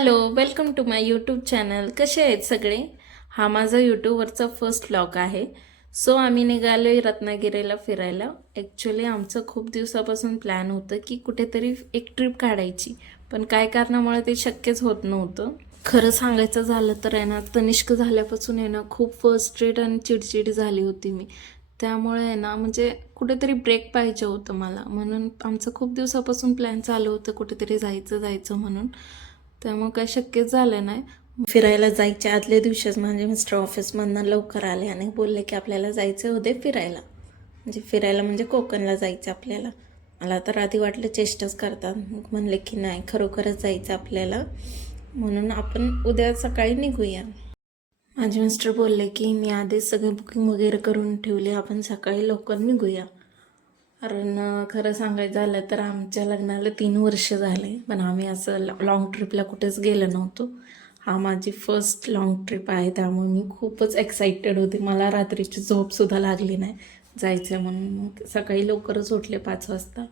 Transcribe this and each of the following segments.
Hello, welcome to my YouTube channel. कसे आहेत सगळे? हा माझा यूट्यूबवरचा फर्स्ट व्लॉग आहे. सो आम्ही निघालोय रत्नागिरीला फिरायला. ॲक्च्युली आमचं खूप दिवसापासून प्लॅन होतं की कुठेतरी एक ट्रिप काढायची, पण काय कारणामुळे ते शक्यच होत नव्हतं. खरं सांगायचं झालं तर आहे ना, तनिष्क झाल्यापासून आहे ना खूप फ्रस्ट्रेट आणि चिडचिड झाली होती मी. त्यामुळे आहे ना म्हणजे कुठेतरी ब्रेक पाहिजे होतं मला, म्हणून आमचं खूप दिवसापासून प्लॅन चालू होतं कुठेतरी जायचं म्हणून. त्यामुळे काय शक्यच झालं नाही. फिरायला जायच्या आदल्या दिवशीच म्हणजे मिस्टर ऑफिसमधनं लवकर आले आणि बोलले की आपल्याला जायचं उद्या फिरायला. म्हणजे कोकणला जायचं आपल्याला. मला तर आधी वाटलं चेष्टाच करतात, मग म्हणले की नाही खरोखरच जायचं आपल्याला, म्हणून आपण उद्या सकाळी निघूया. माझे मिस्टर बोलले की मी आधीच सगळं बुकिंग वगैरे करून ठेवले, आपण सकाळी लवकर निघूया. कारण खरं सांगायचं झालं तर आमच्या लग्नाला 3 वर्ष झाले, पण आम्ही असं लाँग ट्रिपला कुठेच गेलो नव्हतो. हा माझी फर्स्ट लाँग ट्रिप आहे, त्यामुळे मी खूपच एक्साइटेड होते. मला रात्रीची झोपसुद्धा लागली नाही जायचं म्हणून. मग सकाळी लवकरच उठले 5 वाजता.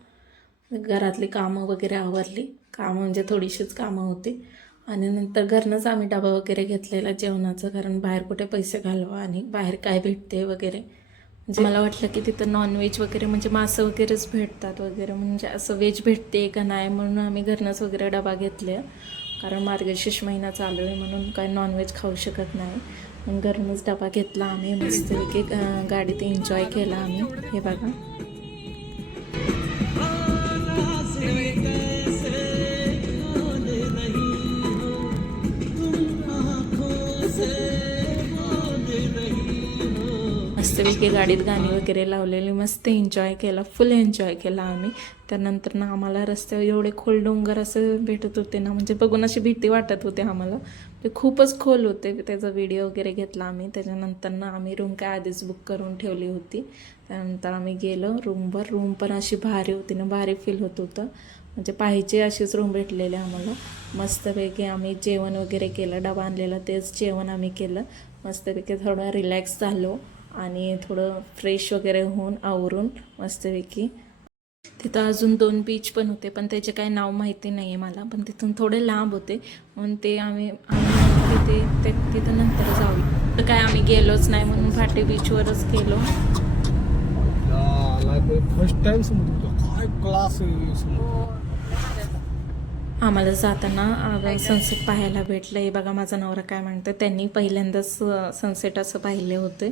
घरातली कामं वगैरे आवरली. कामं म्हणजे थोडीशीच कामं होती. आणि नंतर घरनंच आम्ही डबा वगैरे घेतलेला जेवणाचं, कारण बाहेर कुठे पैसे घालवा आणि बाहेर काय भेटते वगैरे. म्हणजे मला वाटलं की तिथं नॉनव्हेज वगैरे म्हणजे मासं वगैरेच भेटतात वगैरे, म्हणजे असं व्हेज भेटते का नाही म्हणून आम्ही घरनंच वगैरे डबा घेतले. कारण मार्गशीर्ष महिना चालू आहे म्हणून काय नॉनव्हेज खाऊ शकत नाही. मग घरूनच डबा घेतला आम्ही, मस्तपैकी गाडीत एन्जॉय केला आम्ही. हे बघा मस्तपैकी गाडीत गाणी वगैरे लावलेली, मस्त एन्जॉय केला, फुल एन्जॉय केला आम्ही. त्यानंतर ना आम्हाला रस्त्यावर एवढे खोल डोंगर असं भेटत होते ना, म्हणजे बघून अशी भीती वाटत होते आम्हाला. ते खूपच खोल होते. त्याचा व्हिडिओ वगैरे घेतला आम्ही. त्याच्यानंतर ना आम्ही रूम काय आधीच बुक करून ठेवली होती. त्यानंतर आम्ही गेलो रूमवर. रूम पण अशी भारी होती ना, भारी फील होत होतं. म्हणजे पाहिजे अशीच रूम भेटलेली आम्हाला. मस्तपैकी आम्ही जेवण वगैरे केलं, डबा आणलेला तेच जेवण आम्ही केलं. मस्तपैकी थोडं रिलॅक्स झालो आणि थोडं फ्रेश वगैरे होऊन आवरून मस्तपैकी. तिथं अजून 2 बीच पण होते, पण त्याचे काही नाव माहिती नाही आहे मला, पण तिथून थोडे लांब होते म्हणून ते आम्ही तिथं नंतर जाऊ. तर काय आम्ही गेलोच नाही म्हणून फाटे बीचवरच गेलो. फर्स्ट टाइम काय क्लास आम्हाला जाताना सनसेट पाहायला भेटलं. हे बघा माझा नवरा काय म्हणतं, त्यांनी पहिल्यांदाच सनसेट असं पाहिले होते.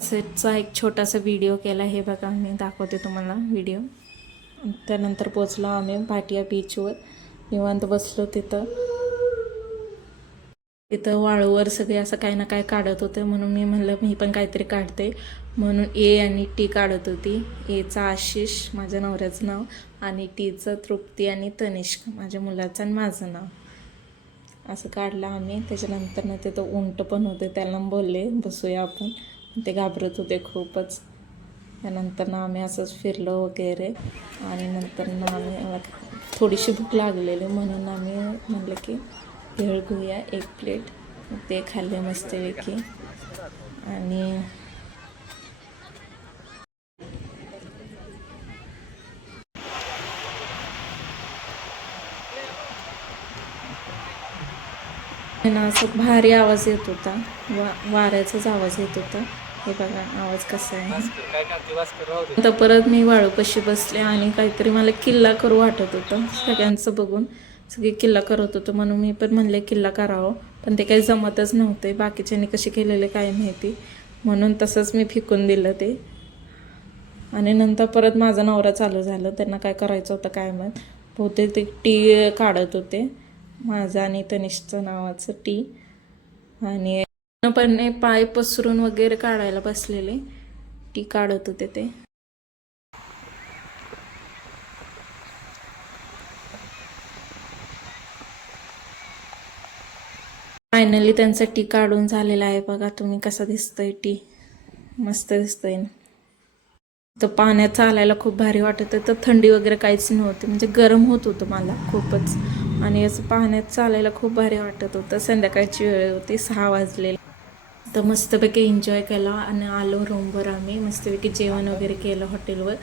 सनसेटचा एक छोटासा व्हिडिओ केला. हे बघा मी दाखवते तुम्हाला व्हिडिओ. त्यानंतर पोचलो आम्ही भाटिया बीचवर. निवांत बसलो तिथं वाळूवर सगळे असं काही ना काय काढत होते, म्हणून मी म्हणलं मी पण काहीतरी काढते, म्हणून ए आणि टी काढत होती. एचा आशिष माझ्या नवऱ्याचं नाव आणि टीचं तृप्ती आणि तनिष्क माझ्या मुलाचं आणि माझं नाव असं काढलं आम्ही. त्याच्यानंतर ना तिथं उंट पण होते, त्याला बोलले बसूया आपण, ते घाबरत होते खूपच. त्यानंतर ना आम्ही असंच फिरलो वगैरे आणि नंतर ना आम्ही थोडीशी भूक लागलेली म्हणून आम्ही म्हटलं की भेळ घेऊया 1 प्लेट. ते खाल्ले मस्तपैकी. आणि ना असं भारी आवाज येत होता, वाऱ्याचाच आवाज येत होता. हे बघा आवाज कसा आहे. आता परत मी वाळूपाशी बसले आणि काहीतरी मला किल्ला करू वाटत होतं. सगळ्यांचं बघून सगळे किल्ला करत होतं म्हणून मी पण म्हणले किल्ला करावं, पण ते काही जमतच नव्हते. बाकीच्यांनी कसे केलेले काय माहिती, म्हणून तसंच मी फेकून दिलं ते. आणि नंतर परत माझा नवरा चालू झालं, त्यांना काय करायचं होतं काय माहीत. बहुतेक ते टी काढत होते, माझं आणि तनिष्कचं नावाचं टी. आणि पण पाय पसरून वगैरे काढायला बसलेले, टी काढत होते ते. फायनली त्यांचा टी काढून झालेला आहे. बघा तुम्ही कसा दिसतोय टी, मस्त दिसतोय ना. तर पाण्यात चालायला खूप भारी वाटत होतं. थंडी वगैरे काहीच नव्हती, म्हणजे गरम होत होतं मला खूपच. आणि असं पाण्यात चालायला खूप भारी वाटत होतं. संध्याकाळची वेळ होती, 6 वाजलेले. तर मस्तपैकी एन्जॉय केला आणि आलो रूमवर. आम्ही मस्तपैकी जेवण वगैरे केलं हॉटेलवर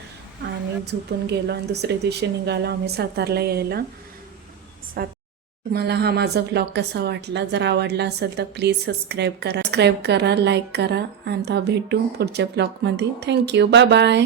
आणि झोपून गेलो. आणि दुसऱ्या दिवशी निघालो आम्ही सातारला यायला. तुम्हाला हा माझा व्लॉग कसा वाटला, जर आवडला असेल तर प्लीज सबस्क्राईब करा, लाईक करा आणि आता भेटू पुढच्या व्लॉगमध्ये. Thank you, bye bye.